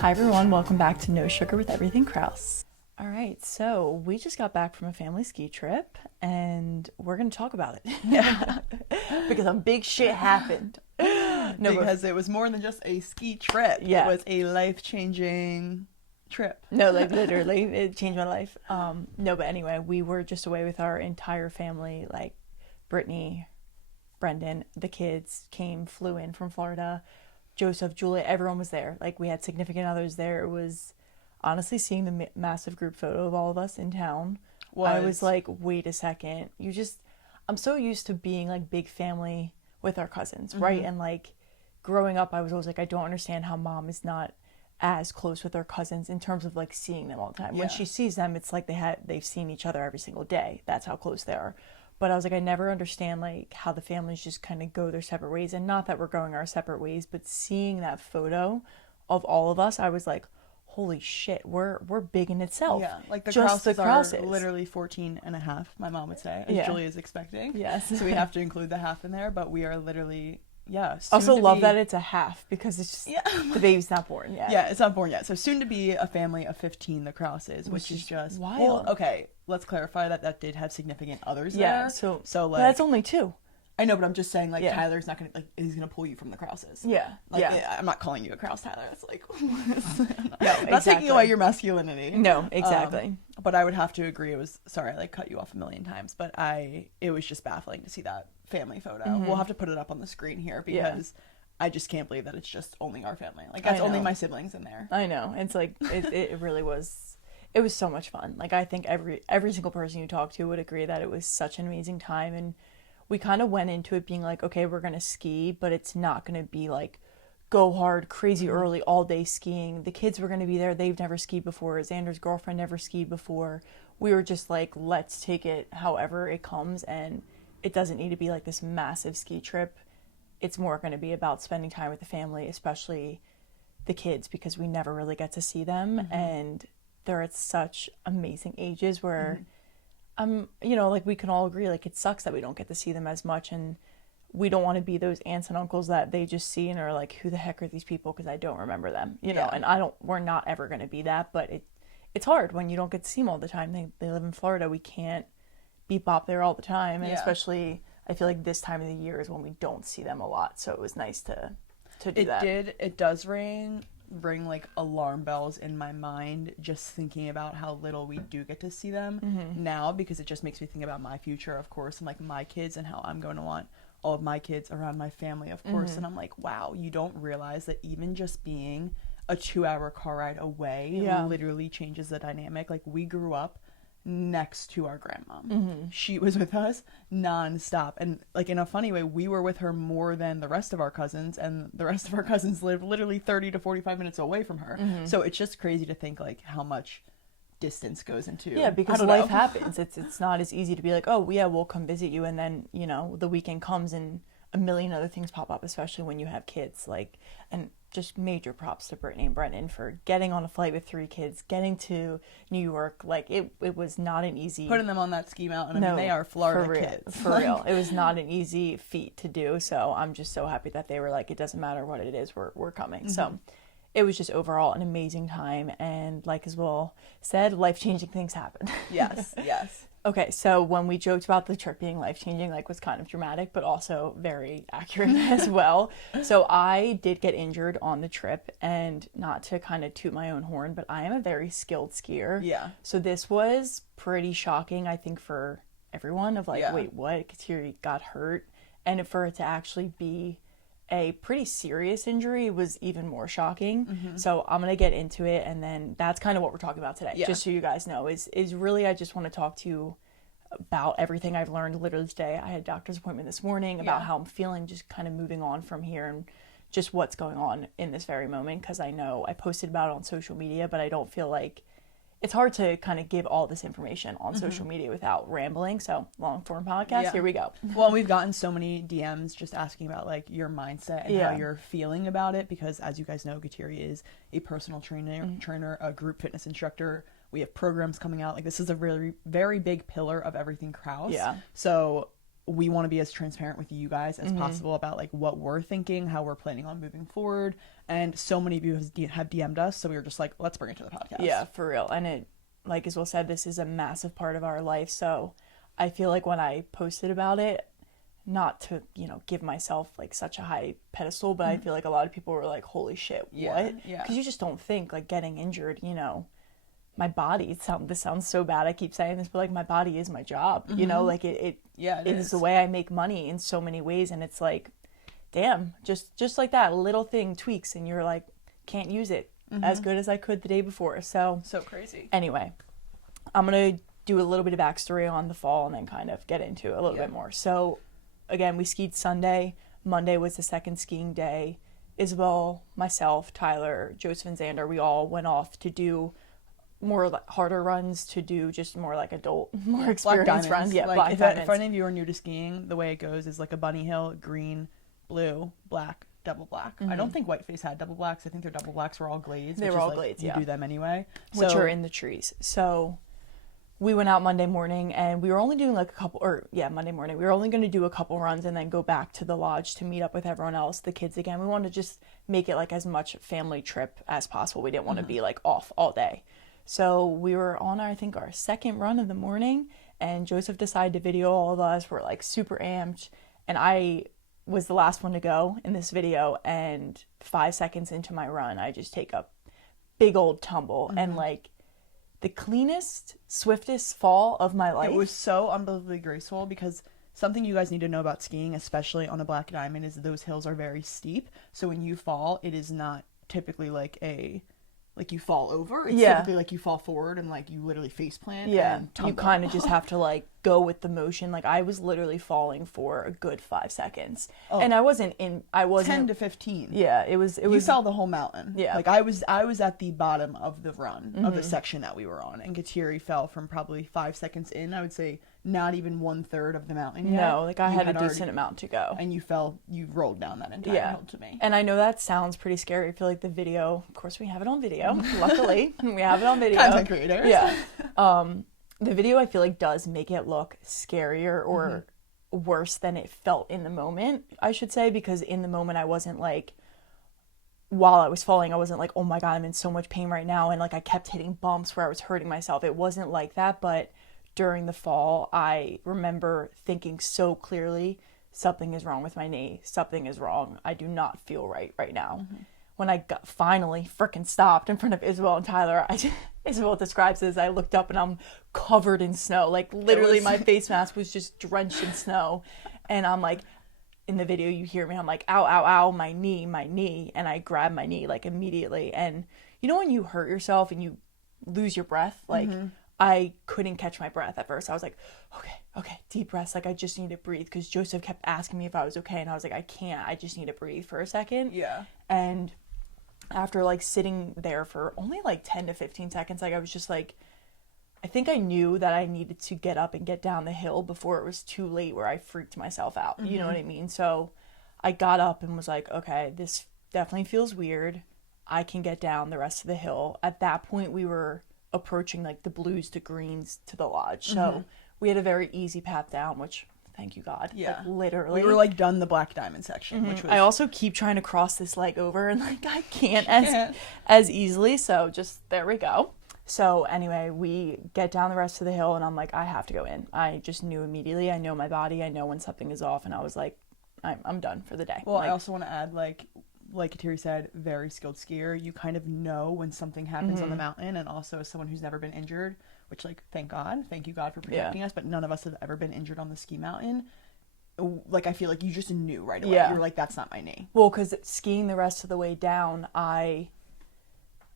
Hi everyone, welcome back to No Sugar with Everything Krause. All right, so we just got back from a family ski trip and we're going to talk about it. Yeah. Because some big shit happened. Because it was more than just a ski trip. Yeah. It was a life-changing trip. No, like literally, it changed my life. No, but anyway, we were just away with our entire family, like Brittany, Brendan, the kids flew in from Florida. Joseph, Julia, everyone was there. Like, we had significant others there. It was honestly seeing the massive group photo of all of us in town. I was like, wait a second. I'm so used to being like big family with our cousins, right? And like growing up, I was always like, I don't understand how mom is not as close with her cousins in terms of like seeing them all the time. Yeah. When she sees them, it's like they've seen each other every single day. That's how close they are. But I was like, I never understand like how the families just kind of go their separate ways. And not that we're going our separate ways, but seeing that photo of all of us, I was like, holy shit, we're big in itself. Yeah, like the Just Krauses are literally 14 and a half, my mom would say, as Yeah. Julia is expecting. Yes. So we have to include the half in there, but we are literally, Also love that it's a half because it's just, the baby's not born yet. Yeah, it's not born yet. So soon to be a family of 15, the Krauses, which is just wild. Well, okay, let's clarify that did have significant others Yeah, there. so like, that's only two. I know, but I'm just saying, like, Tyler's not gonna, like, he's gonna pull you from the Krauses. Yeah, Like, yeah. I'm not calling you a Krause, Tyler. It's like, No, not taking away your masculinity. No, exactly. But I would have to agree. It was, sorry, I like cut you off a million times, but it was just baffling to see that family photo. We'll have to put it up on the screen here because I just can't believe that it's just only our family. Like, that's only my siblings in there. I know. It's like, it really was, it was so much fun. Like, I think every single person you talk to would agree that it was such an amazing time. And we kind of went into it being like, okay, we're going to ski, but it's not going to be like go hard, crazy early, all day skiing. The kids were going to be there. They've never skied before. Xander's girlfriend never skied before. We were just like, let's take it however it comes. And it doesn't need to be like this massive ski trip. It's more going to be about spending time with the family, especially the kids, because we never really get to see them. And they're at such amazing ages where like we can all agree, like it sucks that we don't get to see them as much, and we don't want to be those aunts and uncles that they just see and are like, who the heck are these people, because I don't remember them, you know. And we're not ever going to be that, but it's hard when you don't get to see them all the time. They live in Florida. We can't be bop there all the time, and especially I feel like this time of the year is when we don't see them a lot, so it was nice to do that. It does ring like alarm bells in my mind just thinking about how little we do get to see them now, because it just makes me think about my future, of course, and like my kids and how I'm going to want all of my kids around my family, of course. And I'm like, wow, you don't realize that even just being a 2-hour car ride away literally changes the dynamic. Like, we grew up next to our grandmom. She was with us nonstop, and like in a funny way, we were with her more than the rest of our cousins, and the rest of our cousins lived literally 30 to 45 minutes away from her. So it's just crazy to think like how much distance goes into because life happens. It's not as easy to be like, oh yeah, we'll come visit you, and then the weekend comes and a million other things pop up, especially when you have kids. Like, and just major props to Brittany and Brendan for getting on a flight with 3 kids, getting to New York. Like, it was not an easy... Putting them on that ski mountain. I mean, they are Florida kids. For real. It was not an easy feat to do, so I'm just so happy that they were like, it doesn't matter what it is, we're coming. So it was just overall an amazing time, and like as well said, life-changing things happened. Yes. Okay, so when we joked about the trip being life-changing, like, was kind of dramatic, but also very accurate as well. So I did get injured on the trip, and not to kind of toot my own horn, but I am a very skilled skier. Yeah. So this was pretty shocking, I think, for everyone of like, wait, what? Kateri got hurt. And for it to actually be a pretty serious injury was even more shocking. So I'm going to get into it, and then that's kind of what we're talking about today. Just so you guys know, is really, I just want to talk to you about everything I've learned literally today. I had a doctor's appointment this morning about how I'm feeling, just kind of moving on from here, and just what's going on in this very moment, because I know I posted about it on social media, but I don't feel like it's hard to kind of give all this information on social media without rambling. So, long form podcast, here we go. Well, we've gotten so many DMs just asking about like your mindset and how you're feeling about it, because as you guys know, Kateri is a personal trainer, a group fitness instructor. We have programs coming out. Like, this is a really very big pillar of Everything Krause. Yeah. So we want to be as transparent with you guys as possible about like what we're thinking, how we're planning on moving forward. And so many of you have DM'd us, so we were just like, let's bring it to the podcast. Yeah, for real. And it, like as Will said, this is a massive part of our life. So I feel like when I posted about it, not to, give myself like such a high pedestal, but I feel like a lot of people were like, holy shit, what? Yeah. Because you just don't think like getting injured, my body, this sounds so bad, I keep saying this, but like my body is my job, like it is the way I make money in so many ways. And it's like, damn, just like that little thing tweaks and you're like, can't use it as good as I could the day before. So crazy. Anyway, I'm gonna do a little bit of backstory on the fall and then kind of get into it a little bit more. So again, we skied Sunday. Monday was the second skiing day. Isabel, myself, Tyler, Joseph, and Xander, we all went off to do more like harder runs, to do just more like adult, more experienced runs. Yeah, like black diamonds. If any of you are new to skiing, the way it goes is like a bunny hill, green, blue, black, double black. I don't think Whiteface had double blacks. I think their double blacks were all glades. They were all glades, You do them anyway. Which are in the trees. So we went out Monday morning and we were only doing like Monday morning. We were only going to do a couple runs and then go back to the lodge to meet up with everyone else, the kids again. We wanted to just make it like as much family trip as possible. We didn't want to be like off all day. So we were on our second run of the morning, and Joseph decided to video all of us. We're like super amped, and I was the last one to go in this video, and 5 seconds into my run, I just take a big old tumble and like the cleanest, swiftest fall of my life. It was so unbelievably graceful because something you guys need to know about skiing, especially on a black diamond, is those hills are very steep. So when you fall, it is not typically like you fall over. It's typically like you fall forward and like you literally face plant. Yeah, and tumble. You kind of just have to like go with the motion. Like I was literally falling for a good 5 seconds, and I wasn't 10 to 15. Yeah, it was. You fell the whole mountain. Yeah, like I was at the bottom of the run of the section that we were on, and Kateri fell from probably 5 seconds in. I would say not even 1/3 of the mountain yet. No, like I had a decent amount to go. And you rolled down that entire hill to me. And I know that sounds pretty scary. I feel like the video, of course we have it on video, luckily. We have it on video. Content creators. Yeah. The video I feel like does make it look scarier or worse than it felt in the moment, I should say, because in the moment I wasn't like, while I was falling, I wasn't like, oh my God, I'm in so much pain right now. And like I kept hitting bumps where I was hurting myself. It wasn't like that, but during the fall, I remember thinking so clearly, something is wrong with my knee. Something is wrong. I do not feel right now. When I finally freaking stopped in front of Isabel and Tyler, Isabel describes it as I looked up and I'm covered in snow. Like literally my face mask was just drenched in snow. And I'm like, in the video you hear me, I'm like, ow, ow, ow, my knee. And I grab my knee like immediately. And you know when you hurt yourself and you lose your breath? Like I couldn't catch my breath at first. I was like, okay, deep breaths. Like, I just need to breathe. Because Joseph kept asking me if I was okay. And I was like, I can't. I just need to breathe for a second. Yeah. And after, like, sitting there for only, like, 10 to 15 seconds, like, I was just like, I think I knew that I needed to get up and get down the hill before it was too late where I freaked myself out. You know what I mean? So I got up and was like, okay, this definitely feels weird. I can get down the rest of the hill. At that point, we were approaching like the blues to greens to the lodge, so we had a very easy path down, which thank you God. Yeah, like, literally we were like done the black diamond section, which was... I also keep trying to cross this leg over and like I can't as easily, so just there we go. So anyway, we get down the rest of the hill and I'm like, I have to go in. I just knew immediately. I know my body. I know when something is off, and I was like, I'm done for the day. Well, like, I also want to add, like Kateri said, very skilled skier. You kind of know when something happens on the mountain, and also as someone who's never been injured, which, like, thank you God for protecting us, but none of us have ever been injured on the ski mountain. Like, I feel like you just knew right away. You were like, that's not my knee. Well, because skiing the rest of the way down, I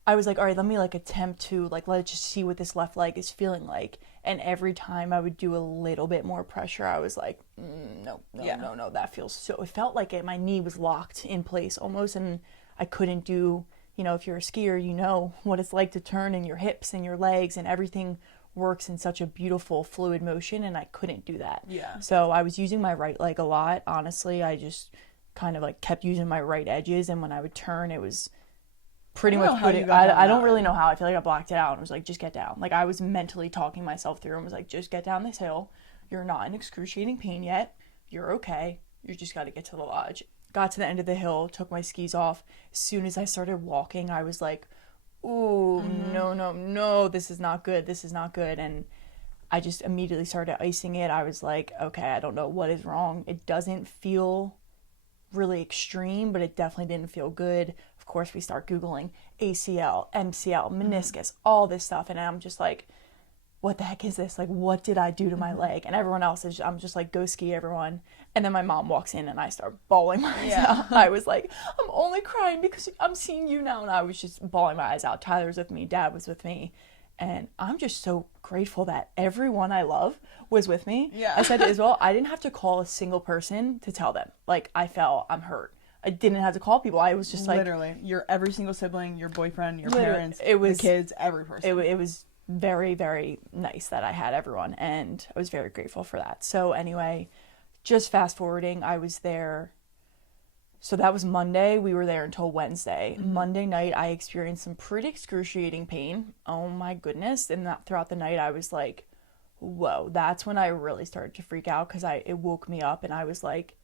was like, all right, let me like attempt to like, let's just see what this left leg is feeling like. And every time I would do a little bit more pressure, I was like, no, that feels so, it felt like my knee was locked in place almost. And I couldn't do, if you're a skier, you know what it's like to turn in your hips and your legs, and everything works in such a beautiful fluid motion. And I couldn't do that. Yeah. So I was using my right leg a lot. Honestly, I just kind of like kept using my right edges. And when I would turn, it was pretty much I don't really know how. I feel like I blocked it out and was like, just get down. Like I was mentally talking myself through and was like, just get down this hill. You're not in excruciating pain yet. you're okay. You just got to get to the lodge. Got to the end of the hill, took my skis off. As soon as I started walking, I was like, ooh, no, no, no, this is not good. This is not good. And I just immediately started icing it. I was like, okay, I don't know what is wrong. It doesn't feel really extreme, but it definitely didn't feel good. Of course, we start Googling ACL, MCL, meniscus, all this stuff. And I'm just like, what the heck is this? Like, what did I do to my leg? And everyone else is, I'm just like, go ski, everyone. And then my mom walks in and I start bawling my eyes out. I was like, I'm only crying because I'm seeing you now. And I was just bawling my eyes out. Tyler was with me. Dad was with me. And I'm just so grateful that everyone I love was with me. Yeah. I said to Isabel, I didn't have to call a single person to tell them. Like, I fell, I'm hurt. I didn't have to call people. I was just like... Literally. Your every single sibling, your boyfriend, your parents, the kids, every person. It was very, very nice that I had everyone. And I was very grateful for that. So anyway, just fast forwarding, I was there... So that was Monday. We were there until Wednesday. Monday night, I experienced some pretty excruciating pain. Oh my goodness. And throughout the night, I was like, whoa. That's when I really started to freak out because it woke me up and I was like,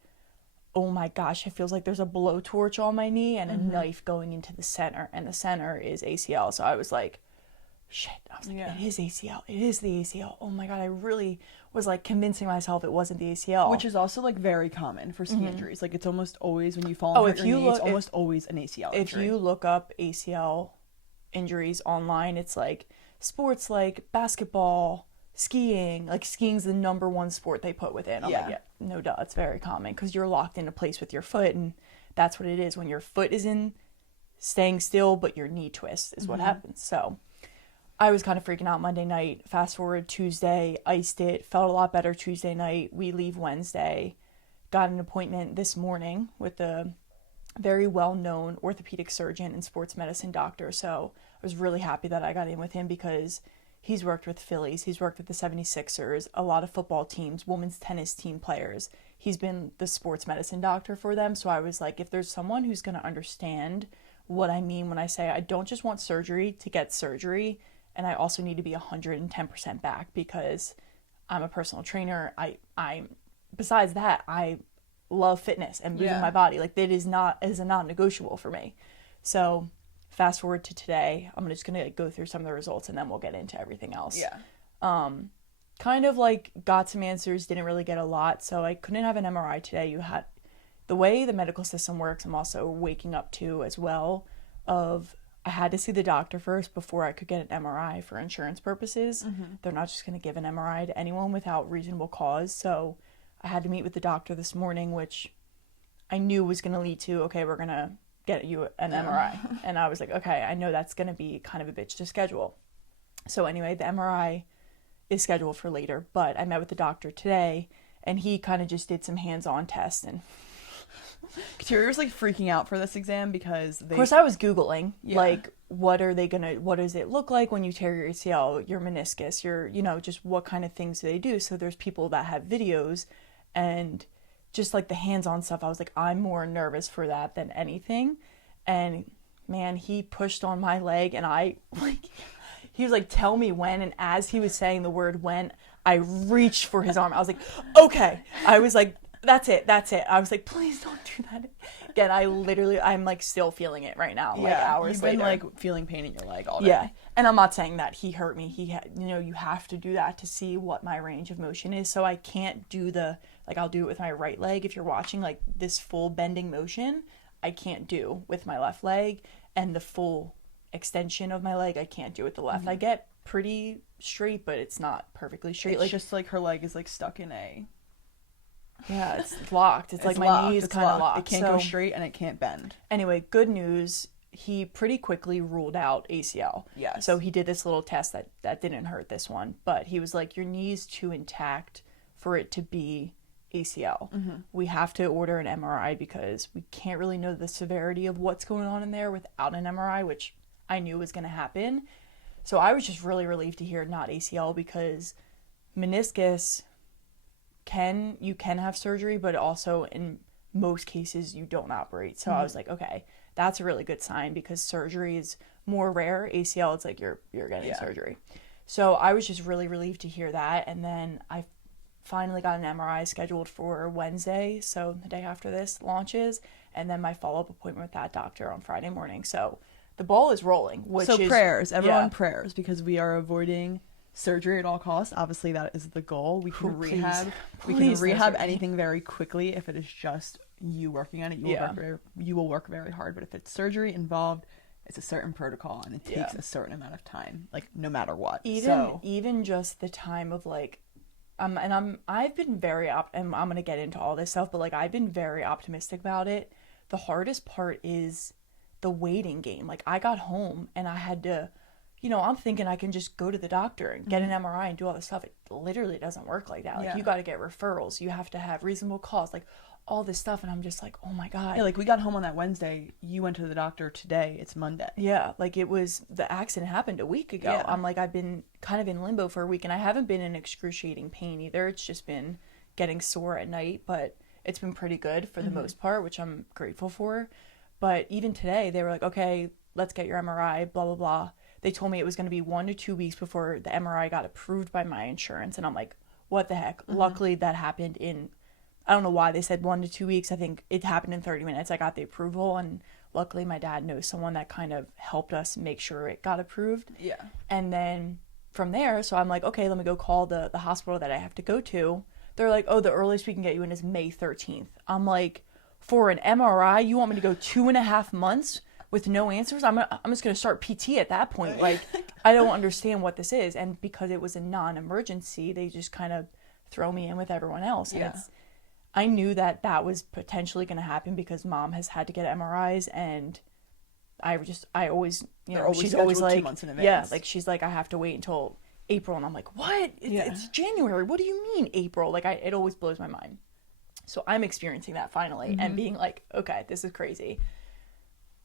oh my gosh, it feels like there's a blowtorch on my knee and a knife going into the center. And the center is ACL. So I was like, shit. I was like, it is ACL. It is the ACL. Oh my God. I really was like convincing myself it wasn't the ACL. Which is also like very common for ski injuries. Like it's almost always when you fall and hurt your knee, it's almost always an ACL injury. If you look up ACL injuries online, it's like sports like basketball, skiing. Like skiing's the number one sport they put within. I'm like, yeah, no duh. It's very common because you're locked into place with your foot, and that's what it is. When your foot is in staying still, but your knee twists is what happens. So I was kind of freaking out Monday night. Fast forward Tuesday, iced it, felt a lot better Tuesday night. We leave Wednesday, got an appointment this morning with a very well-known orthopedic surgeon and sports medicine doctor. So I was really happy that I got in with him because he's worked with Phillies, he's worked with the 76ers, a lot of football teams, women's tennis team players. He's been the sports medicine doctor for them. So I was like, if there's someone who's going to understand what I mean when I say I don't just want surgery to get surgery, and I also need to be 110% back because I'm a personal trainer. I'm besides that, I love fitness and moving my body. Like it is a non-negotiable for me. So fast forward to today, I'm just gonna go through some of the results and then we'll get into everything else. Kind of like got some answers, didn't really get a lot. So I couldn't have an MRI today. The way the medical system works, I'm also waking up to as well of I had to see the doctor first before I could get an MRI for insurance purposes. They're not just going to give an MRI to anyone without reasonable cause. So I had to meet with the doctor this morning, which I knew was going to lead to, okay, we're going to get you an MRI. And I was like, okay, I know that's going to be kind of a bitch to schedule. So anyway, the MRI is scheduled for later, but I met with the doctor today and he kind of just did some hands-on tests and Kateri was like freaking out for this exam because of course I was Googling like what does it look like when you tear your ACL, your meniscus, just what kind of things do they do. So there's people that have videos and just like the hands-on stuff. I was like, I'm more nervous for that than anything. And man, he pushed on my leg and he was like, tell me when. And as he was saying the word when, I reached for his arm. I was like, okay. I was like, that's it. I was like, please don't do that again. I'm like still feeling it right now, like hours later. You've been like feeling pain in your leg all day. Yeah, and I'm not saying that he hurt me. You have to do that to see what my range of motion is. So I can't do I'll do it with my right leg. If you're watching like this full bending motion, I can't do with my left leg, and the full extension of my leg, I can't do with the left. I get pretty straight, but it's not perfectly straight. It's just like her leg is like stuck in a... Yeah, it's locked. It's like my knee is kind of locked. It can't go straight and it can't bend. Anyway, good news. He pretty quickly ruled out ACL. Yes. So he did this little test that didn't hurt this one. But he was like, your knee's too intact for it to be ACL. We have to order an MRI because we can't really know the severity of what's going on in there without an MRI, which I knew was going to happen. So I was just really relieved to hear not ACL because meniscus... you can have surgery, but also in most cases you don't operate. So I was like, okay, that's a really good sign because surgery is more rare. ACL, it's like you're getting surgery. So I was just really relieved to hear that. And then I finally got an MRI scheduled for Wednesday, so the day after this launches, and then my follow-up appointment with that doctor on Friday morning. So the ball is rolling, which so is... prayers, everyone, yeah. prayers, because we are avoiding surgery at all costs. Obviously, that is the goal. We can Please. rehab. We Please, can rehab surgery. anything very quickly if it is just you working on it. You will work very hard. But if it's surgery involved, it's a certain protocol and it takes a certain amount of time, like no matter what. Even just the time of like, I've been very and I'm gonna get into all this stuff, but like I've been very optimistic about it. The hardest part is the waiting game. Like I got home and I had to, I'm thinking I can just go to the doctor and get an MRI and do all this stuff. It literally doesn't work like that. Like you got to get referrals. You have to have reasonable cause, like all this stuff. And I'm just like, oh my God. Yeah, like we got home on that Wednesday. You went to the doctor today. It's Monday. Yeah, like the accident happened a week ago. Yeah. I'm like, I've been kind of in limbo for a week and I haven't been in excruciating pain either. It's just been getting sore at night, but it's been pretty good for the most part, which I'm grateful for. But even today, they were like, okay, let's get your MRI, blah, blah, blah. They told me it was going to be 1 to 2 weeks before the MRI got approved by my insurance. And I'm like, what the heck? Luckily, that happened I don't know why they said 1 to 2 weeks. I think it happened in 30 minutes. I got the approval. And luckily, my dad knows someone that kind of helped us make sure it got approved. Yeah. And then from there, so I'm like, okay, let me go call the hospital that I have to go to. They're like, oh, the earliest we can get you in is May 13th. I'm like, for an MRI, you want me to go 2.5 months with no answers? I'm just going to start PT at that point. Like, I don't understand what this is. And because it was a non-emergency, they just kind of throw me in with everyone else. And I knew that was potentially going to happen because mom has had to get MRIs, and I always, she's always like, 2 months in advance. yeah, like she's like, I have to wait until April. And I'm like, what? It's January. What do you mean April? Like it always blows my mind. So I'm experiencing that finally and being like, okay, this is crazy.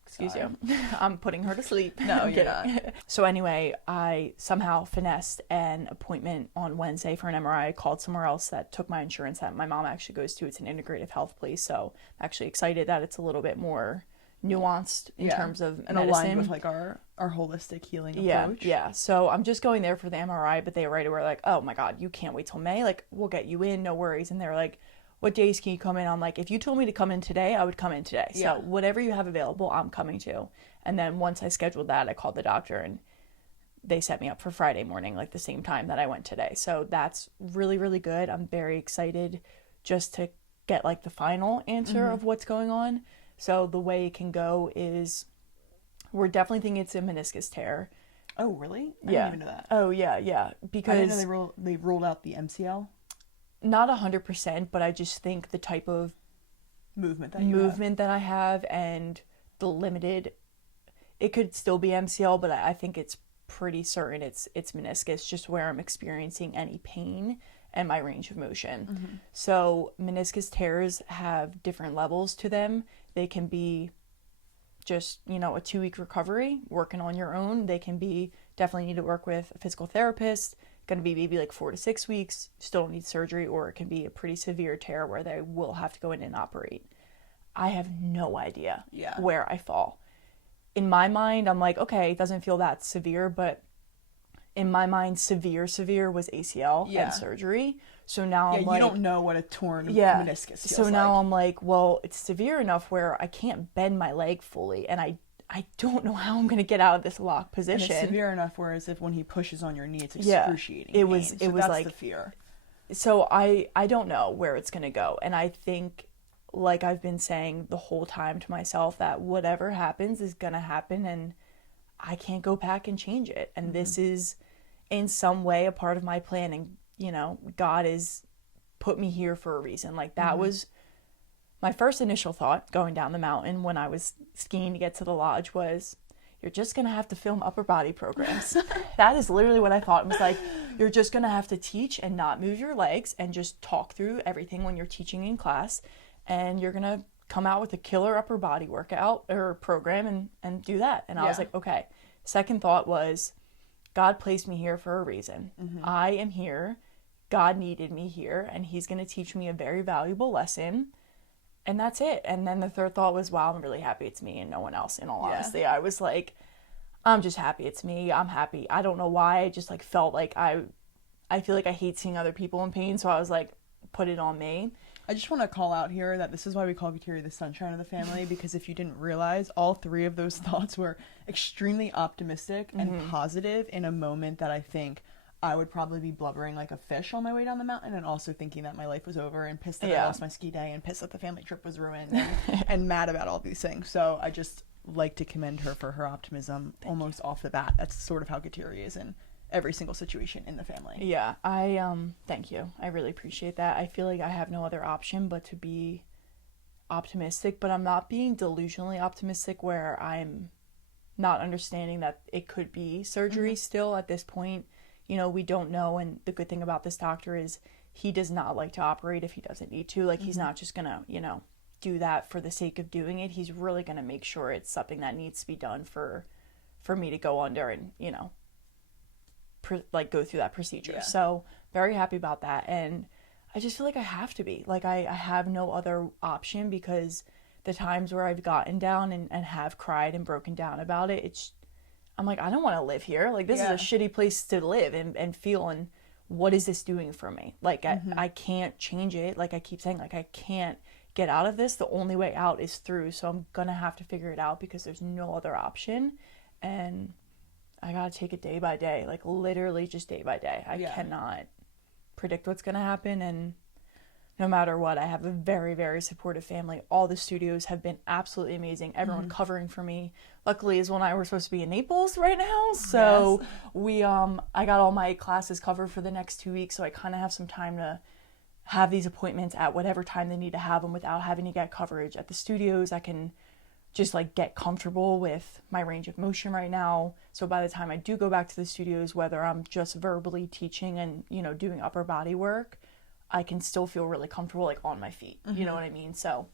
Excuse you. I'm putting her to sleep. No, you're not. So anyway, I somehow finessed an appointment on Wednesday for an MRI. I called somewhere else that took my insurance that my mom actually goes to. It's an integrative health place. So I'm actually excited that it's a little bit more nuanced in terms of and medicine. aligned with like our holistic healing approach. Yeah. So I'm just going there for the MRI, but they right away were like, oh my God, you can't wait till May. Like, we'll get you in, no worries. And they're like, what days can you come in? I'm like, if you told me to come in today, I would come in today. So whatever you have available, I'm coming to. And then once I scheduled that, I called the doctor and they set me up for Friday morning, like the same time that I went today. So that's really, really good. I'm very excited just to get like the final answer of what's going on. So the way it can go is we're definitely thinking it's a meniscus tear. Oh, really? I didn't even know that. Oh, yeah. Because I didn't know they ruled out the MCL. Not 100%, but I just think the type of movement that I have and the limited, it could still be MCL, but I think it's pretty certain it's meniscus, just where I'm experiencing any pain and my range of motion. So meniscus tears have different levels to them. They can be just, a 2-week recovery, working on your own. They can be, definitely need to work with a physical therapist, going to be maybe like 4 to 6 weeks, still don't need surgery, or it can be a pretty severe tear where they will have to go in and operate. I have no idea where I fall. In my mind, I'm like, okay, it doesn't feel that severe, but in my mind, severe was ACL and surgery. So now I'm like, you don't know what a torn meniscus feels so now I'm like, well, it's severe enough where I can't bend my leg fully, and I don't know how I'm going to get out of this locked position. And it's severe enough where as if when he pushes on your knee, it's excruciating pain. It was that's like the fear. So I don't know where it's going to go. And I think, like I've been saying the whole time to myself, that whatever happens is going to happen and I can't go back and change it. And this is in some way a part of my plan. And, God has put me here for a reason. Like that was my first initial thought going down the mountain when I was skiing to get to the lodge was, you're just going to have to film upper body programs. That is literally what I thought. It was like, you're just going to have to teach and not move your legs and just talk through everything when you're teaching in class. And you're going to come out with a killer upper body workout or program and do that. And I was like, okay. Second thought was, God placed me here for a reason. I am here. God needed me here. And he's going to teach me a very valuable lesson. And that's it. And then the third thought was, wow, I'm really happy it's me and no one else, in all honesty. I was like, I'm just happy it's me. I'm happy. I don't know why. I just felt like I I feel like I hate seeing other people in pain, so I was like, put it on me. I just want to call out here that this is why we call Kateri the sunshine of the family, because if you didn't realize, all three of those thoughts were extremely optimistic and positive in a moment that I think I would probably be blubbering like a fish on my way down the mountain, and also thinking that my life was over, and pissed that I lost my ski day, and pissed that the family trip was ruined, and mad about all these things. So I just like to commend her for her optimism almost off the bat. That's sort of how Kateri is in every single situation in the family. Yeah, I thank you. I really appreciate that. I feel like I have no other option but to be optimistic, but I'm not being delusionally optimistic where I'm not understanding that it could be surgery still at this point. You know, we don't know, and the good thing about this doctor is he does not like to operate if he doesn't need to. Like, he's not just gonna, you know, do that for the sake of doing it. He's really gonna make sure it's something that needs to be done for me to go under and, you know, like go through that procedure. Yeah. So very happy about that, and I just feel like I have to be like I have no other option, because the times where I've gotten down and have cried and broken down about it, I'm like, I don't want to live here. Like, this is a shitty place to live and feel, and what is this doing for me? Like, I can't change it. Like I keep saying, like, I can't get out of this. The only way out is through, so I'm gonna have to figure it out, because there's no other option. And I gotta take it day by day, like literally just day by day. I cannot predict what's gonna happen, and no matter what, I have a very, very supportive family. All the studios have been absolutely amazing. Everyone covering for me. Luckily, Isabel and I were supposed to be in Naples right now, so we I got all my classes covered for the next 2 weeks, so I kind of have some time to have these appointments at whatever time they need to have them without having to get coverage at the studios. I can just like get comfortable with my range of motion right now. So by the time I do go back to the studios, whether I'm just verbally teaching and, you know, doing upper body work, I can still feel really comfortable, like on my feet. You know what I mean? So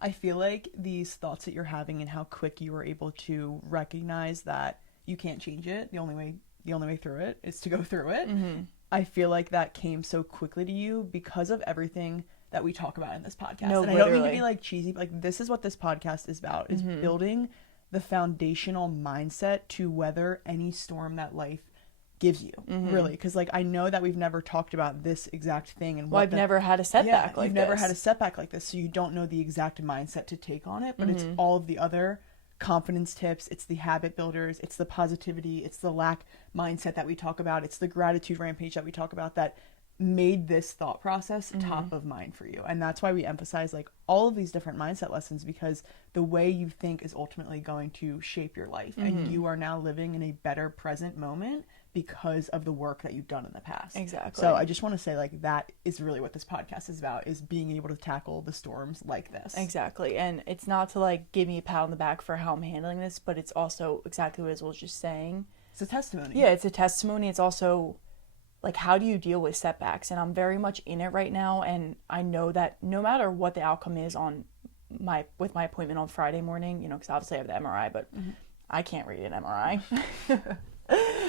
I feel like these thoughts that you're having and how quick you were able to recognize that you can't change it, the only way through it is to go through it. I feel like that came so quickly to you because of everything that we talk about in this podcast. No, and I don't mean to be like cheesy, but like, this is what this podcast is about, is building the foundational mindset to weather any storm that life gives you, really. Because like, I know that we've never talked about this exact thing, and I've never had a setback like this. You've never had a setback like this, so you don't know the exact mindset to take on it, but it's all of the other confidence tips, it's the habit builders, it's the positivity, it's the lack mindset that we talk about, it's the gratitude rampage that we talk about, that made this thought process top of mind for you. And that's why we emphasize like all of these different mindset lessons, because the way you think is ultimately going to shape your life, and you are now living in a better present moment because of the work that you've done in the past. Exactly. So I just want to say, like, that is really what this podcast is about, is being able to tackle the storms like this. Exactly. And it's not to like give me a pat on the back for how I'm handling this, but it's also exactly what Isabel was just saying. It's a testimony. Yeah, it's a testimony. It's also like, how do you deal with setbacks? And I'm very much in it right now, and I know that no matter what the outcome is with my appointment on Friday morning, you know, because obviously I have the MRI, but I can't read an MRI.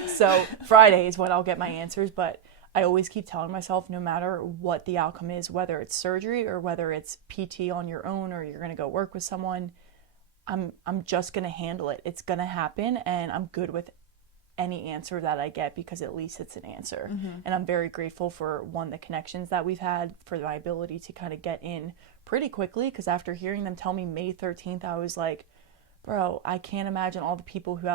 So Friday is when I'll get my answers, but I always keep telling myself, no matter what the outcome is, whether it's surgery or whether it's PT on your own or you're going to go work with someone, I'm just going to handle it. It's going to happen, and I'm good with any answer that I get, because at least it's an answer. And I'm very grateful for, one, the connections that we've had, for my ability to kind of get in pretty quickly, because after hearing them tell me May 13th, I was like, bro, I can't imagine all the people who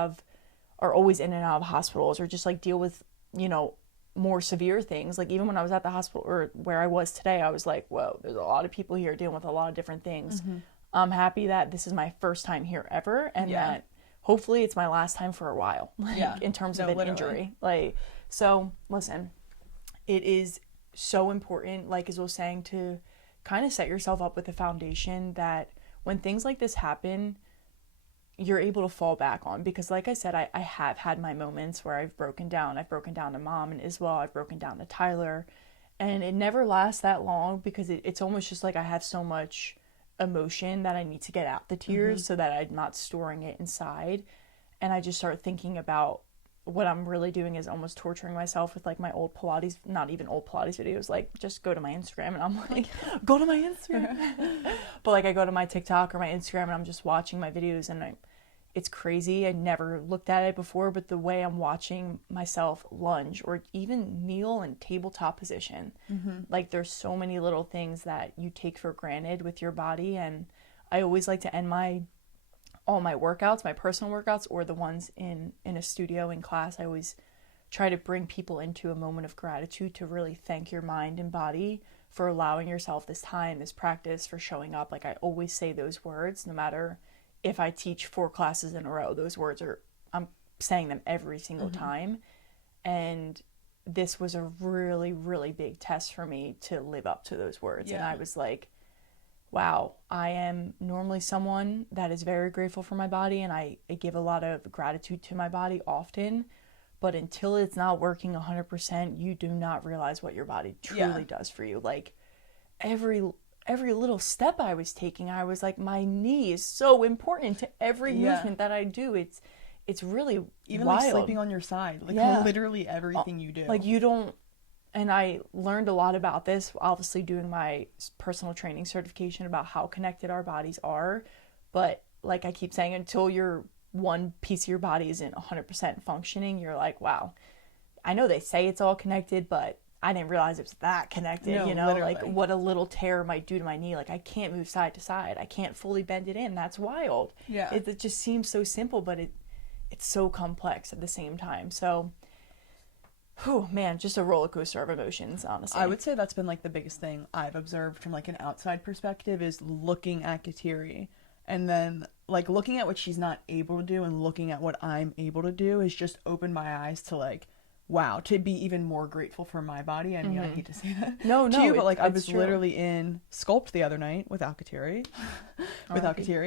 are always in and out of hospitals, or just like deal with, you know, more severe things. Like, even when I was at the hospital, or where I was today, I was like, whoa, there's a lot of people here dealing with a lot of different things. I'm happy that this is my first time here ever, and that hopefully it's my last time for a while, like, in terms of an injury. Like, so listen, it is so important, like as I was saying, to kind of set yourself up with a foundation that when things like this happen, you're able to fall back on. Because like I said, I have had my moments where I've broken down. I've broken down to Mom and Isabel. I've broken down to Tyler. And it never lasts that long, because it's almost just like I have so much emotion that I need to get out the tears so that I'm not storing it inside. And I just start thinking about what I'm really doing is almost torturing myself with like my old Pilates, not even old Pilates videos, like just go to my Instagram, and I'm like, go to my Instagram. But like I go to my TikTok or my Instagram, and I'm just watching my videos, and it's crazy. I never looked at it before, but the way I'm watching myself lunge or even kneel in tabletop position, like there's so many little things that you take for granted with your body. And I always like to end all my workouts, my personal workouts, or the ones in a studio in class. I always try to bring people into a moment of gratitude to really thank your mind and body for allowing yourself this time, this practice, for showing up. Like I always say those words, no matter if I teach 4 classes in a row, those words I'm saying them every single time. And this was a really, really big test for me to live up to those words. And I was like, wow, I am normally someone that is very grateful for my body, and I give a lot of gratitude to my body often. But until it's not working 100%, you do not realize what your body truly does for you. Like every little step I was taking, I was like, my knee is so important to every movement that I do. It's really even wild. Like sleeping on your side, like literally everything you do. Like you don't, and I learned a lot about this, obviously doing my personal training certification, about how connected our bodies are. But like I keep saying, until one piece of your body isn't 100% functioning, you're like, wow, I know they say it's all connected, but I didn't realize it was that connected, no, you know, literally. like what a little tear might do to my knee. Like I can't move side to side. I can't fully bend it in. That's wild. Yeah. It just seems so simple, but it's so complex at the same time. So, man, just a roller coaster of emotions, honestly. I would say that's been like the biggest thing I've observed from like an outside perspective is looking at Kateri, and then like looking at what she's not able to do and looking at what I'm able to do has just opened my eyes to like, wow, to be even more grateful for my body. I mean, I hate to say that no, to you, but like I was true. literally in Sculpt the other night without Kateri,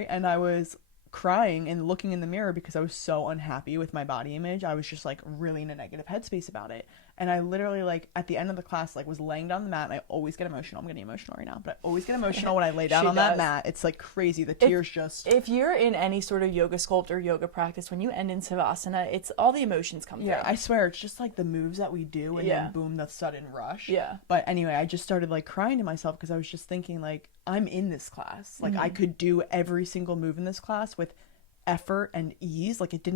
and I was crying and looking in the mirror because I was so unhappy with my body image. I was just like really in a negative headspace about it. And I literally like at the end of the class like was laying down the mat, and I always get emotional. I'm getting emotional right now, but I always get emotional when I lay down on that mat. It's like crazy. The tears if you're in any sort of yoga sculpt or yoga practice, when you end in savasana, it's all the emotions come through. Yeah, I swear it's just like the moves that we do, and then boom, the sudden rush. Yeah. But anyway, I just started like crying to myself because I was just thinking like I'm in this class. Like I could do every single move in this class with effort and ease. Like it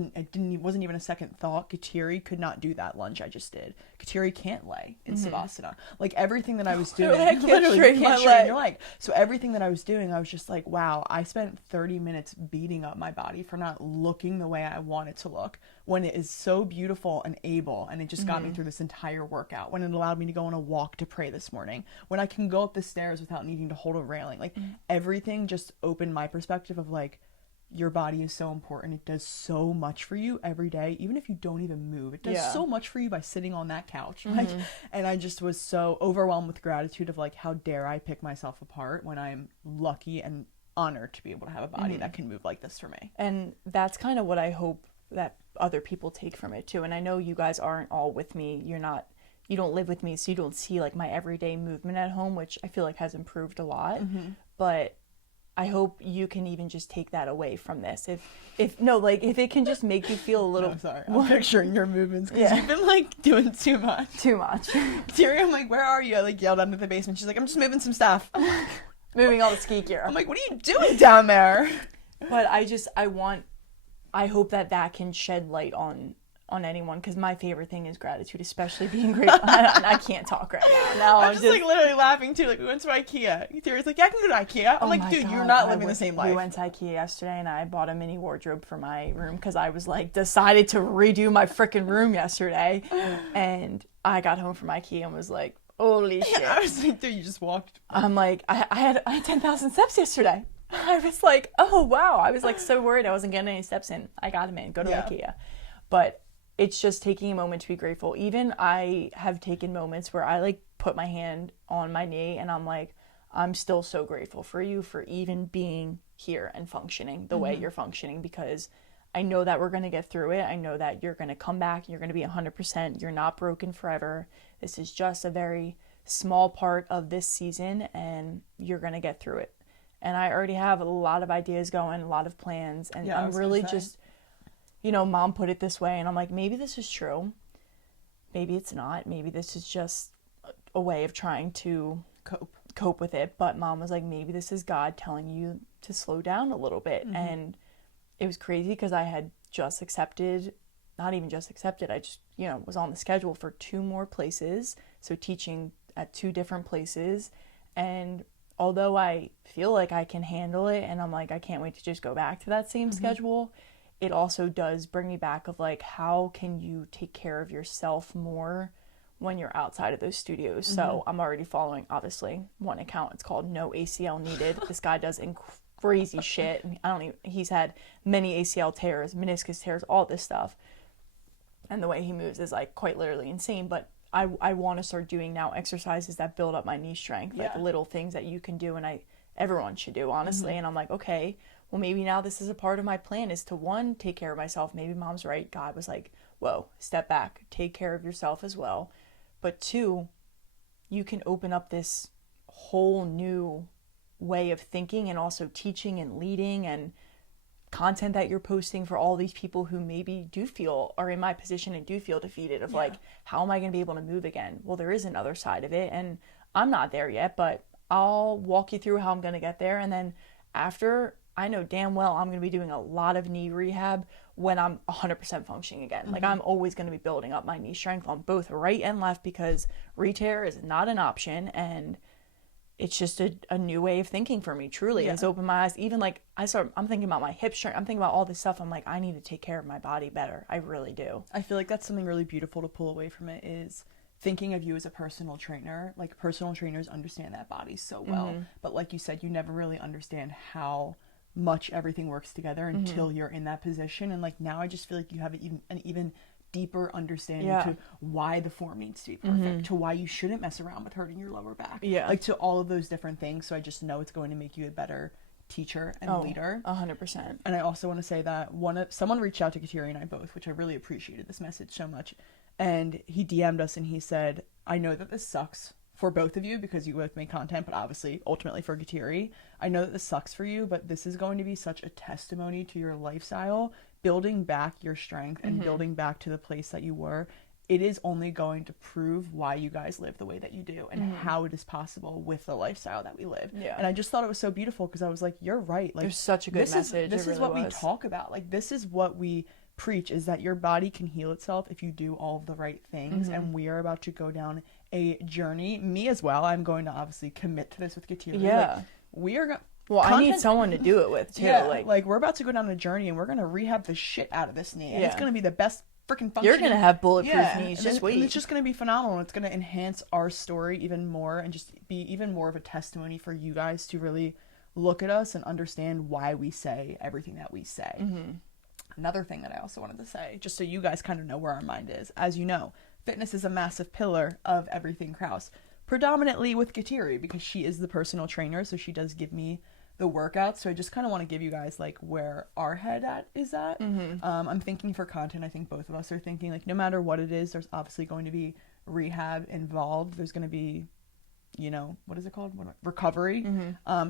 wasn't even a second thought. Kateri could not do that lunge I just did. Kateri can't lay in savasana. Like everything that I was doing, I can't straighten my your leg. So everything that I was doing, I was just like, wow, I spent 30 minutes beating up my body for not looking the way I want it to look when it is so beautiful and able, and it just got me through this entire workout, when it allowed me to go on a walk to pray this morning, when I can go up the stairs without needing to hold a railing. Like everything just opened my perspective of like, your body is so important. It does so much for you every day, even if you don't even move. It does so much for you by sitting on that couch. Like, and I just was so overwhelmed with gratitude of like, how dare I pick myself apart when I'm lucky and honored to be able to have a body that can move like this for me. And that's kind of what I hope that other people take from it too. And I know you guys aren't all with me. You don't live with me, so you don't see like my everyday movement at home, which I feel like has improved a lot. But I hope you can even just take that away from this. If it can just make you feel a little. No, sorry, I'm picturing your movements because you've been like doing too much. Terry, I'm like, where are you? I like yelled out into the basement. She's like, I'm just moving some stuff. Moving all the ski gear. I'm like, what are you doing down there? But I hope that can shed light on anyone, because my favorite thing is gratitude, especially being grateful. I can't talk right now. I'm just like literally laughing too. Like we went to IKEA. Terry's like, yeah, I can go to IKEA. I'm like, dude, you're not living the same life. We went to IKEA yesterday, and I bought a mini wardrobe for my room because I was like decided to redo my freaking room yesterday, and I got home from IKEA and was like, holy shit. I was like, dude, you just walked. I'm like, I had 10,000 steps yesterday. I was like, oh wow. I was like so worried I wasn't getting any steps in. I got them in. Go to IKEA. But it's just taking a moment to be grateful. Even I have taken moments where I like put my hand on my knee and I'm like, I'm still so grateful for you for even being here and functioning the way you're functioning, because I know that we're going to get through it. I know that you're going to come back. You're going to be 100%. You're not broken forever. This is just a very small part of this season, and you're going to get through it. And I already have a lot of ideas going, a lot of plans, and I'm really just, Mom put it this way, and I'm like, maybe this is true. Maybe it's not. Maybe this is just a way of trying to cope with it. But Mom was like, maybe this is God telling you to slow down a little bit. And it was crazy because I had just accepted, not even just accepted, I just, was on the schedule for 2 more places. So teaching at 2 different places. And although I feel like I can handle it and I'm like, I can't wait to just go back to that same schedule, it also does bring me back of like, how can you take care of yourself more when you're outside of those studios? So I'm already following, obviously, one account. It's called No ACL Needed. This guy does crazy shit. He's had many ACL tears, meniscus tears, all this stuff. And the way he moves is like quite literally insane. But I want to start doing now exercises that build up my knee strength, like little things that you can do and everyone should do, honestly. And I'm like, okay, well, maybe now this is a part of my plan, is to, 1, take care of myself. Maybe mom's right. God was like, whoa, step back, take care of yourself as well. But 2, you can open up this whole new way of thinking and also teaching and leading and content that you're posting for all these people who maybe are in my position and do feel defeated of like, how am I going to be able to move again? Well, there is another side of it, and I'm not there yet, but I'll walk you through how I'm going to get there. And then after, I know damn well I'm going to be doing a lot of knee rehab when I'm 100% functioning again. Like, I'm always going to be building up my knee strength on both right and left because re-tear is not an option, and it's just a new way of thinking for me. Truly, it's opened my eyes. Even like I'm thinking about my hip strength. I'm thinking about all this stuff. I'm like, I need to take care of my body better. I really do. I feel like that's something really beautiful to pull away from it, is thinking of you as a personal trainer. Like, personal trainers understand that body so well, but like you said, you never really understand how much everything works together until you're in that position. And like, now I just feel like you have an even deeper understanding to why the form needs to be perfect, to why you shouldn't mess around with hurting your lower back, like to all of those different things. So I just know it's going to make you a better teacher and leader. 100%. And I also want to say that someone reached out to Kateri and I both, which I really appreciated this message so much, and he DM'd us and he said, I know that this sucks for both of you because you both make content, but obviously ultimately for Kateri, I know that this sucks for you, but this is going to be such a testimony to your lifestyle, building back your strength and building back to the place that you were. It is only going to prove why you guys live the way that you do and how it is possible with the lifestyle that we live. And I just thought it was so beautiful because I was like, you're right. Like, there's such a good message. This is what we talk about. Like, this is what we preach, is that your body can heal itself if you do all of the right things. And we are about to go down a journey. Me as well. I'm going to obviously commit to this with Kateri. Like, we are going. Well, I need someone to do it with too. Like we're about to go down a journey and we're gonna rehab the shit out of this knee, and it's gonna be the best freaking function. You're gonna have bulletproof knees. Just wait. And it's just gonna be phenomenal. It's gonna enhance our story even more and just be even more of a testimony for you guys to really look at us and understand why we say everything that we say. Another thing that I also wanted to say, just so you guys kind of know where our mind is, as you know, fitness is a massive pillar of Everything Krause, predominantly with Kateri because she is the personal trainer, so she does give me the workouts. So I just kind of want to give you guys like where our head is at. I'm thinking for content, I think both of us are thinking like, no matter what it is, there's obviously going to be rehab involved. There's going to be, what is it called? Recovery.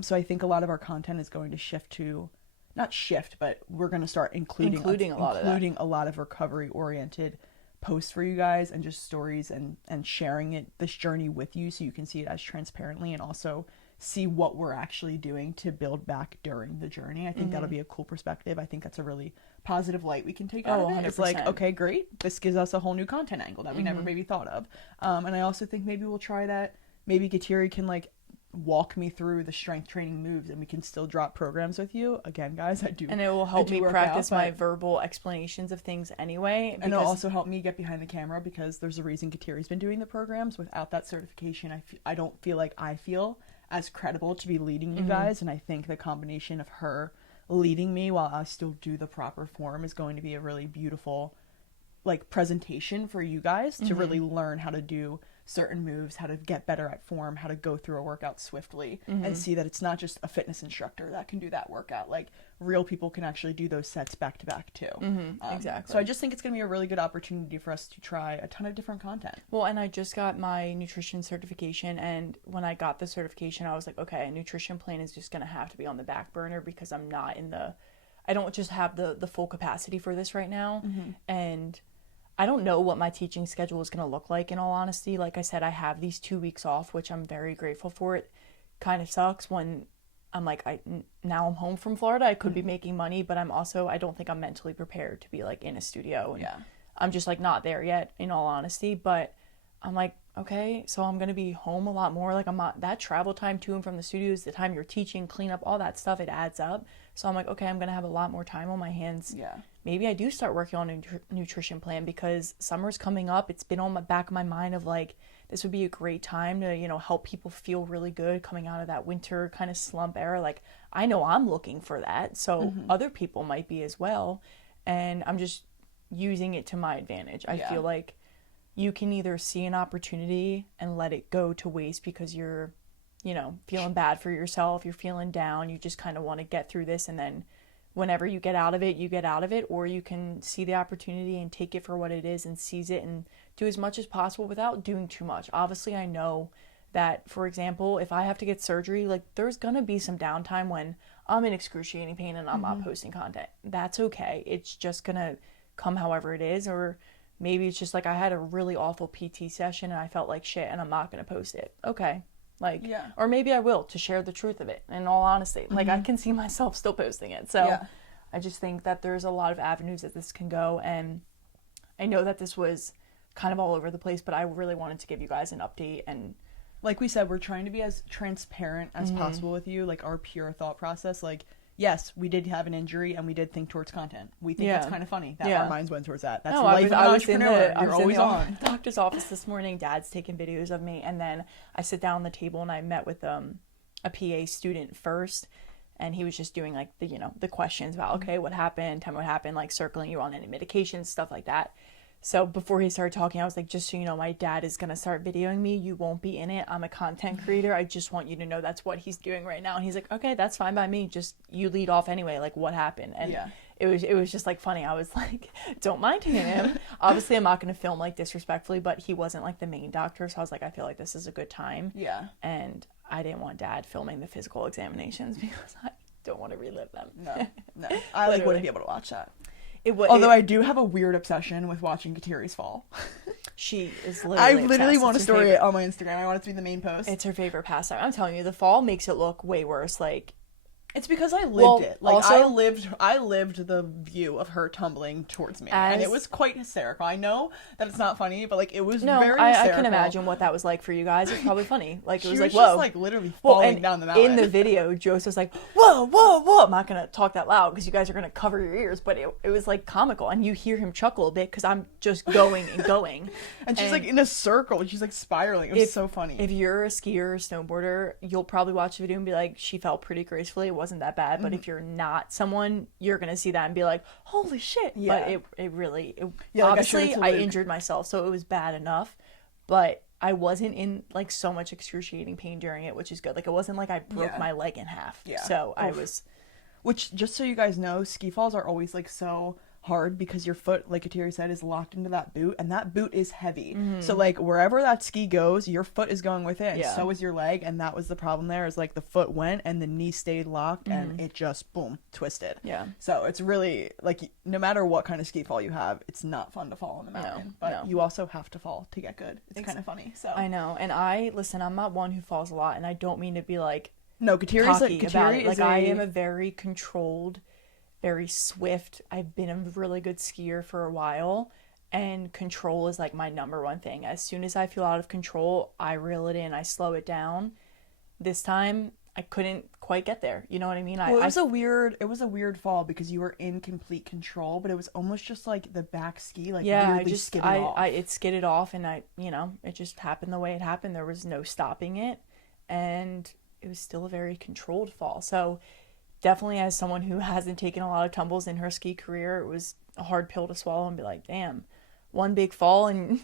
So I think a lot of our content is going to shift to, not shift, but we're going to start including a lot of recovery oriented posts for you guys and just stories and sharing this journey with you so you can see it as transparently and also see what we're actually doing to build back during the journey. I think that'll be a cool perspective. I think that's a really positive light we can take out of it. 100%. It's like, okay, great. This gives us a whole new content angle that we never maybe thought of. And I also think maybe we'll try that. Maybe Kateri can like walk me through the strength training moves and we can still drop programs with you. Again, guys, I do. And it will help me practice my verbal explanations of things anyway. And it'll also help me get behind the camera because there's a reason Kateri's been doing the programs. Without that certification, I don't feel like I feel as credible to be leading you guys, and I think the combination of her leading me while I still do the proper form is going to be a really beautiful like presentation for you guys to really learn how to do certain moves, how to get better at form, how to go through a workout swiftly and see that it's not just a fitness instructor that can do that workout. Like real people can actually do those sets back to back too. Exactly. So I just think it's going to be a really good opportunity for us to try a ton of different content. Well, and I just got my nutrition certification, and when I got the certification, I was like, okay, a nutrition plan is just going to have to be on the back burner because I don't just have the full capacity for this right now. And I don't know what my teaching schedule is going to look like, in all honesty. Like I said, I have these 2 weeks off, which I'm very grateful for. It kind of sucks when I'm like, now I'm home from Florida. I could be making money, but I don't think I'm mentally prepared to be like in a studio. And I'm just like not there yet, in all honesty. But I'm like, okay, so I'm going to be home a lot more. Like I'm not, that travel time to and from the studios, the time you're teaching, clean up, all that stuff, it adds up. So I'm like, okay, I'm going to have a lot more time on my hands. Yeah. Maybe I do start working on a nutrition plan, because summer's coming up. It's been on the back of my mind of like, this would be a great time to, help people feel really good coming out of that winter kind of slump era. Like, I know I'm looking for that. So other people might be as well. And I'm just using it to my advantage. I feel like you can either see an opportunity and let it go to waste because you're, feeling bad for yourself, you're feeling down, you just kind of want to get through this, and then whenever you get out of it, you get out of it. Or you can see the opportunity and take it for what it is and seize it and do as much as possible without doing too much. Obviously, I know that, for example, if I have to get surgery, like there's gonna be some downtime when I'm in excruciating pain and I'm not posting content. That's okay. It's just gonna come however it is. Or maybe it's just like I had a really awful PT session and I felt like shit and I'm not gonna post it. Okay. Like, or maybe I will, to share the truth of it, in all honesty. Like, I can see myself still posting it. So I just think that there's a lot of avenues that this can go. And I know that this was kind of all over the place, but I really wanted to give you guys an update. And like we said, we're trying to be as transparent as possible with you, like our pure thought process. Like, yes, we did have an injury and we did think towards content. We think it's kind of funny that our minds went towards that. That's life of an entrepreneur. You're always on. Doctor's office this morning. Dad's taking videos of me, and then I sit down on the table and I met with a PA student first, and he was just doing like the questions about, okay, what happened, tell me what happened, like circling you on any medications, stuff like that. So before he started talking, I was like, just so you know, my dad is going to start videoing me. You won't be in it. I'm a content creator. I just want you to know that's what he's doing right now. And he's like, okay, that's fine by me. Just you lead off anyway. Like, what happened? And it was just like funny. I was like, don't mind him. Obviously, I'm not going to film like disrespectfully, but he wasn't like the main doctor. So I was like, I feel like this is a good time. Yeah. And I didn't want Dad filming the physical examinations because I don't want to relive them. No. I like wouldn't be able to watch that. Although I do have a weird obsession with watching Kateri's fall. She is literally I literally obsessed. want to story it on my Instagram. I want it to be the main post. It's her favorite pastime. I'm telling you, the fall makes it look way worse. Like, it's because I lived it. Like, also, I lived the view of her tumbling towards me, and it was quite hysterical. I know that it's not funny, but like it was very hysterical. I can imagine what that was like for you guys. It's probably funny. Like, it was like, was whoa, just like literally falling down the mountain. In the video, Joseph's like, whoa, whoa, whoa. I'm not gonna talk that loud because you guys are gonna cover your ears, but it was like comical, and you hear him chuckle a bit because I'm just going and going, and she's like in a circle. She's like spiraling. It was so funny. If you're a skier or snowboarder, you'll probably watch the video and be like, she fell pretty gracefully. It wasn't that bad, but if you're not someone, you're gonna see that and be like, holy shit. But it really obviously I injured myself, so it was bad enough, but I wasn't in like so much excruciating pain during it, which is good. Like, it wasn't like I broke my leg in half. So I was, which, just so you guys know, ski falls are always like so hard because your foot, like Kateri said, is locked into that boot, and that boot is heavy. So like wherever that ski goes, your foot is going with it, and so is your leg. And that was the problem there, is like the foot went and the knee stayed locked, and it just boom twisted. So it's really like, no matter what kind of ski fall you have, it's not fun to fall on the mountain. But you also have to fall to get good. It's kind of funny. So I know. And I'm not one who falls a lot, and I don't mean to be like Kateri about it. Like, I am a very controlled, very swift. I've been a really good skier for a while, and control is like my number one thing. As soon as I feel out of control, I reel it in, I slow it down. This time I couldn't quite get there. You know what I mean? It was a weird fall because you were in complete control, but it was almost just like the back ski, like weirdly skidded off. It skidded off, and it just happened the way it happened. There was no stopping it, and it was still a very controlled fall. So definitely, as someone who hasn't taken a lot of tumbles in her ski career, it was a hard pill to swallow and be like, damn, one big fall and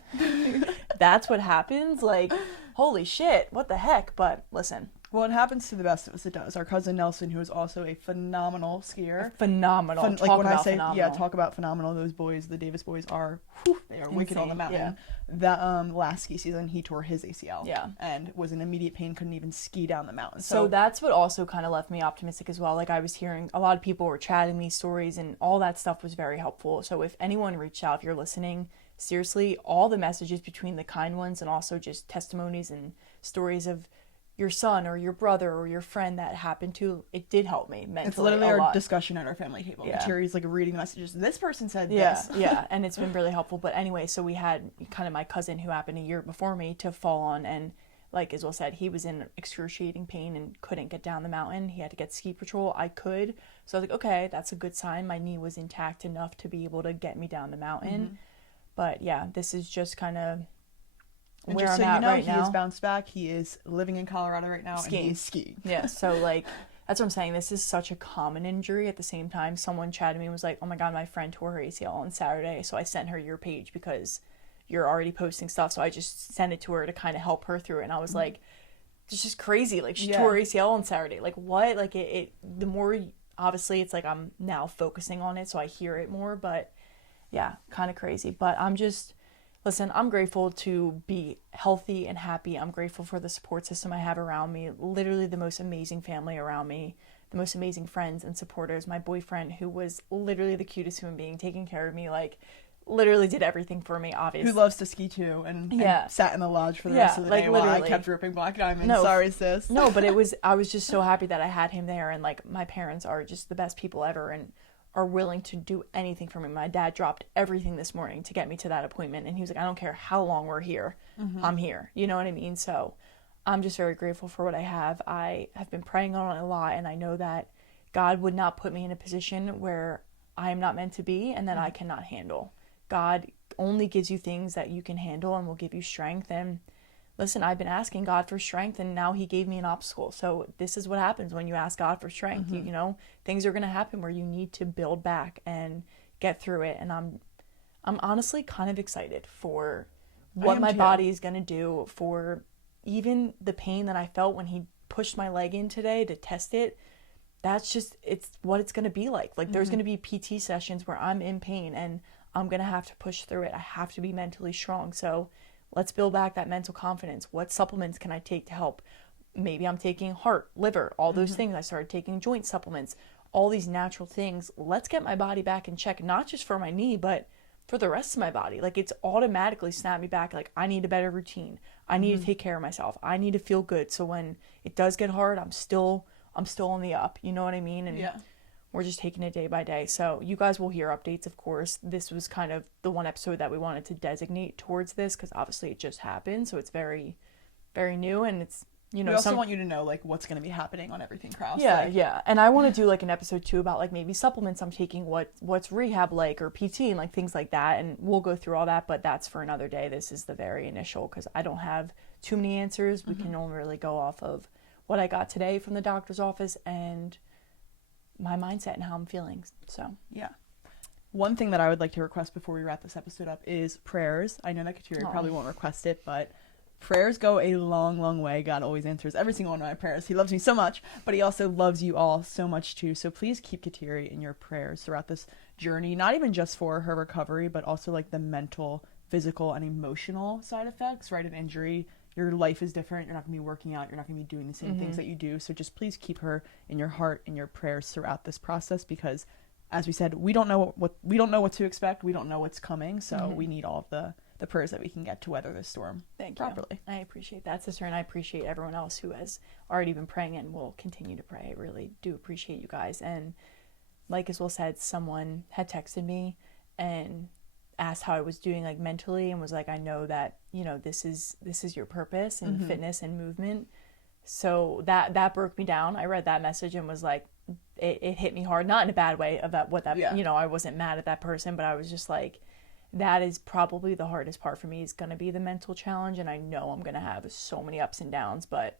that's what happens? Like, holy shit, what the heck? But listen. Well, it happens to the best of us. It does. Our cousin Nelson, who is also a phenomenal skier. Phenomenal. Talk about phenomenal. Those boys, the Davis boys, they are wicked on the mountain. That last ski season, he tore his ACL. And was in immediate pain, couldn't even ski down the mountain. So that's what also kind of left me optimistic as well. Like, I was hearing a lot of people were chatting these stories, and all that stuff was very helpful. So if anyone reached out, if you're listening, seriously, all the messages between the kind ones and also just testimonies and stories of your son or your brother or your friend that happened to, it did help me mentally. It's literally a our lot. discussion at our family table. Yeah. Kateri's like reading messages. This person said Yeah, this. yeah, and it's been really helpful. But anyway, so we had kind of my cousin who happened a year before me to fall on, and like Isabel said, he was in excruciating pain and couldn't get down the mountain. He had to get ski patrol. I could. So I was like, okay, that's a good sign. My knee was intact enough to be able to get me down the mountain. Mm-hmm. But yeah, this is just kind of And where just I'm so at you know, right he now. has bounced back. He is living in Colorado right now, Skiing. and he's skiing. Yeah, so like that's what I'm saying. This is such a common injury. At the same time, someone chatted me and was like, "Oh my god, my friend tore her ACL on Saturday." So I sent her your page because you're already posting stuff. So I just sent it to her to kind of help her through it. And I was like, "It's just crazy. Like she tore her ACL on Saturday. Like what? Like it the more obviously it's like I'm now focusing on it, so I hear it more. But yeah, kind of crazy. But listen, I'm grateful to be healthy and happy. I'm grateful for the support system I have around me. Literally the most amazing family around me, the most amazing friends and supporters. My boyfriend, who was literally the cutest human being, taking care of me, like literally did everything for me, obviously. Who loves to ski too, and sat in the lodge for the rest of the day while I kept ripping black diamonds. No, sorry, sis. No, but I was just so happy that I had him there, and like my parents are just the best people ever, and are willing to do anything for me. My dad dropped everything this morning to get me to that appointment, and he was like, I don't care how long we're here, I'm here. You know what I mean? So I'm just very grateful for what I have. I have been praying on it a lot, and I know that God would not put me in a position where I am not meant to be and that I cannot handle. God only gives you things that you can handle and will give you strength. And listen, I've been asking God for strength, and now he gave me an obstacle. So this is what happens when you ask God for strength. You know, things are going to happen where you need to build back and get through it. And I'm honestly kind of excited for what my body is going to do, for even the pain that I felt when he pushed my leg in today to test it. That's just, it's what it's going to be like. Like there's going to be PT sessions where I'm in pain and I'm going to have to push through it. I have to be mentally strong. So let's build back that mental confidence. What supplements can I take to help? Maybe I'm taking heart, liver, all those things. I started taking joint supplements, all these natural things. Let's get my body back in check, not just for my knee, but for the rest of my body. Like it's automatically snapped me back. Like I need a better routine. I need to take care of myself. I need to feel good. So when it does get hard, I'm still on the up. You know what I mean? And we're just taking it day by day. So you guys will hear updates, of course. This was kind of the one episode that we wanted to designate towards this because obviously it just happened. So it's very, very new, and it's, you know, we also want you to know like what's going to be happening on Everything Krause. Yeah. And I want to do like an episode too about like maybe supplements I'm taking, what's rehab like, or PT and like things like that. And we'll go through all that, but that's for another day. This is the very initial because I don't have too many answers. We can only really go off of what I got today from the doctor's office and my mindset and how I'm feeling. So yeah. One thing that I would like to request before we wrap this episode up is prayers. I know that Kateri probably won't request it, but prayers go a long, long way. God always answers every single one of my prayers. He loves me so much, but he also loves you all so much too. So please keep Kateri in your prayers throughout this journey, not even just for her recovery, but also like the mental, physical, and emotional side effects, right, of injury. Your life is different. You're not going to be working out. You're not going to be doing the same things that you do. So just please keep her in your heart, in your prayers throughout this process, because as we said, we don't know what to expect. We don't know what's coming. So we need all of the prayers that we can get to weather this storm properly. I appreciate that, sister, and I appreciate everyone else who has already been praying and will continue to pray. I really do appreciate you guys. And like as well said, someone had texted me and asked how I was doing like mentally and was like, I know that, you know, this is your purpose in fitness and movement. So that broke me down. I read that message and was like, it hit me hard, not in a bad way about what that, you know, I wasn't mad at that person, but I was just like, that is probably the hardest part for me is going to be the mental challenge. And I know I'm going to have so many ups and downs, but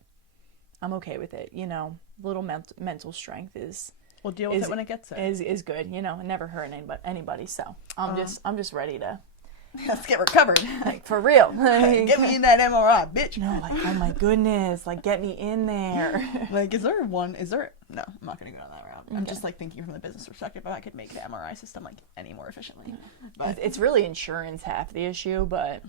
I'm okay with it. You know, little mental strength is, we'll deal with it when it gets there. Is good, you know, and never hurt anybody. So I'm just ready to let's get recovered. Like for real. Get me in that MRI, bitch. No, like oh my goodness, like get me in there. Like no, I'm not gonna go down that route. Okay. I'm just like thinking from the business perspective if I could make the MRI system like any more efficiently. But it's really insurance half the issue, but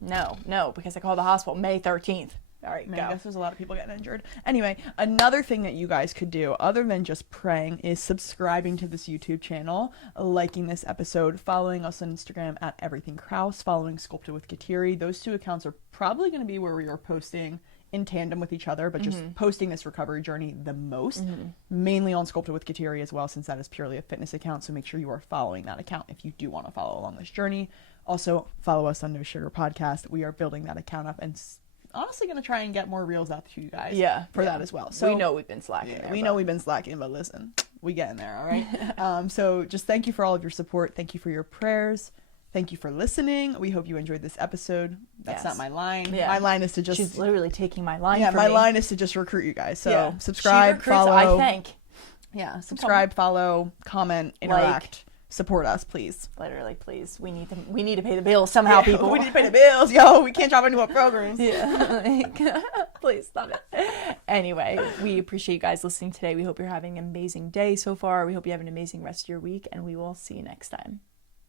no, because I called the hospital May 13th. All right, I guess there's a lot of people getting injured. Anyway, another thing that you guys could do, other than just praying, is subscribing to this YouTube channel, liking this episode, following us on Instagram at Everything Krause, following Sculpted with Kateri. Those two accounts are probably going to be where we are posting in tandem with each other, but just posting this recovery journey the most, mainly on Sculpted with Kateri as well, since that is purely a fitness account. So make sure you are following that account if you do want to follow along this journey. Also, follow us on No Sugar Podcast. We are building that account up and honestly going to try and get more reels out to you guys for that as well. So we know we've been slacking there. We know we've been slacking, but listen, we getting there, all right? So just thank you for all of your support. Thank you for your prayers. Thank you for listening. We hope you enjoyed this episode. That's not my line. Yeah. My line is to just... She's literally taking my line from my me. line is to just recruit you guys. So subscribe, follow. I think. Yeah, subscribe, follow, comment, interact. Support us, please. Literally, please. We need to pay the bills somehow, people. We need to pay the bills. Yo, we can't drop any more programs. Yeah. Please, stop it. Anyway, we appreciate you guys listening today. We hope you're having an amazing day so far. We hope you have an amazing rest of your week, and we will see you next time.